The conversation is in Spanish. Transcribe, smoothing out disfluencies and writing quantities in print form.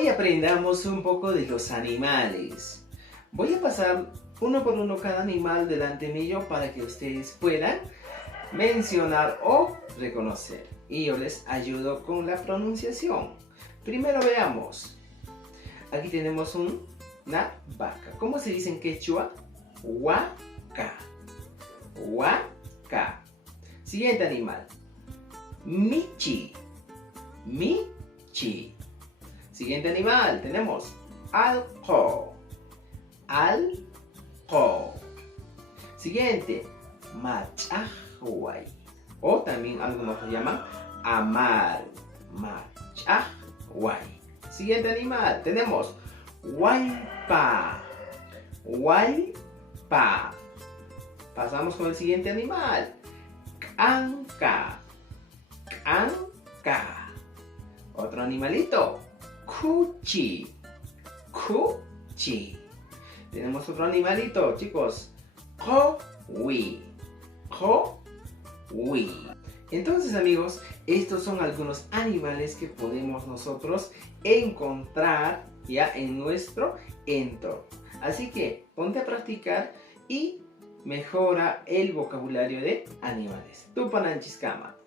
Hoy aprendamos un poco de los animales. Voy a pasar uno por uno cada animal delante mío para que ustedes puedan mencionar o reconocer. Y yo les ayudo con la pronunciación. Primero veamos. Aquí tenemos una vaca. ¿Cómo se dice en quechua? Huaca. Huaca. Siguiente animal. Michi. Michi. Siguiente animal. Tenemos alco. Alco. Siguiente. Machahuay. O también algunos lo llaman amar. Machahuay. Siguiente animal. Tenemos huaypa. Huaypa. Pasamos con el siguiente animal. Anca. Anca. Otro animalito. Cuchi. Cuchi. Tenemos otro animalito, chicos. Cowi. Cowi. Entonces, amigos, estos son algunos animales que podemos nosotros encontrar ya en nuestro entorno. Así que ponte a practicar y mejora el vocabulario de animales. Tupananchiskama.